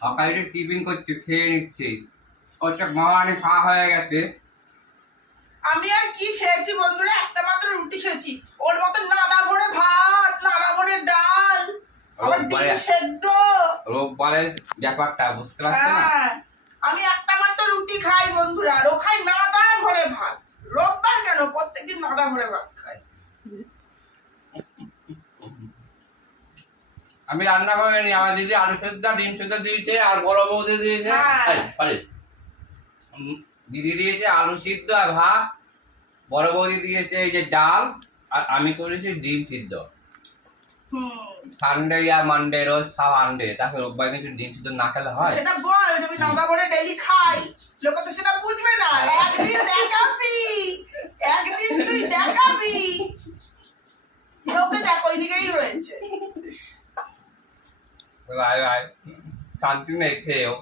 সকালে টিফিন করছি, খেয়ে নিচ্ছি। ওটা মহারানি খাওয়া হয়ে গেছে। আমি আর কি খেয়েছি বন্ধুরা, একটা মাত্র রুটি খেয়েছি। ওর মতো নাদা ভরে ভাত, নাদা ভরে ডাল, আবার ডিম সেদ্ধ। রোববারের ব্যাপারটা বুঝতে পারছো না? হ্যাঁ, আমি একটা মাত্র রুটি খাই বন্ধুরা, আর ও খায় নাদা ভরে ভাত। রোববার কেন, প্রত্যেকদিন নাদা ভরে ভাত খায়। আমি রান্না করিনি, আমার দিদি আলু সেদ্ধ ডিম সেদ্ধ দিয়েছে, আর বড় বৌদি দিয়েছে। দিদি দিয়েছে আলু সিদ্ধ আর ভাত, বড় বৌদি দিয়েছে এই যে ডাল, আর আমি করেছি ডিম সিদ্ধ। সানডে আর মানডে রোজ খাও আনডে, তারপর রোববার দিন ডিম সিদ্ধ না খেলে হয়? সেটা বল, আমি নাদা ভরে ডেইলি খাই। লোক তো সেটা বুঝবে না। একদিন দেখাবি, একদিন তুই দেখাবি। লোকে দেখ ওইদিকেই রয়েছে। ভাই ভাই শান্তি নেই খেয়েও।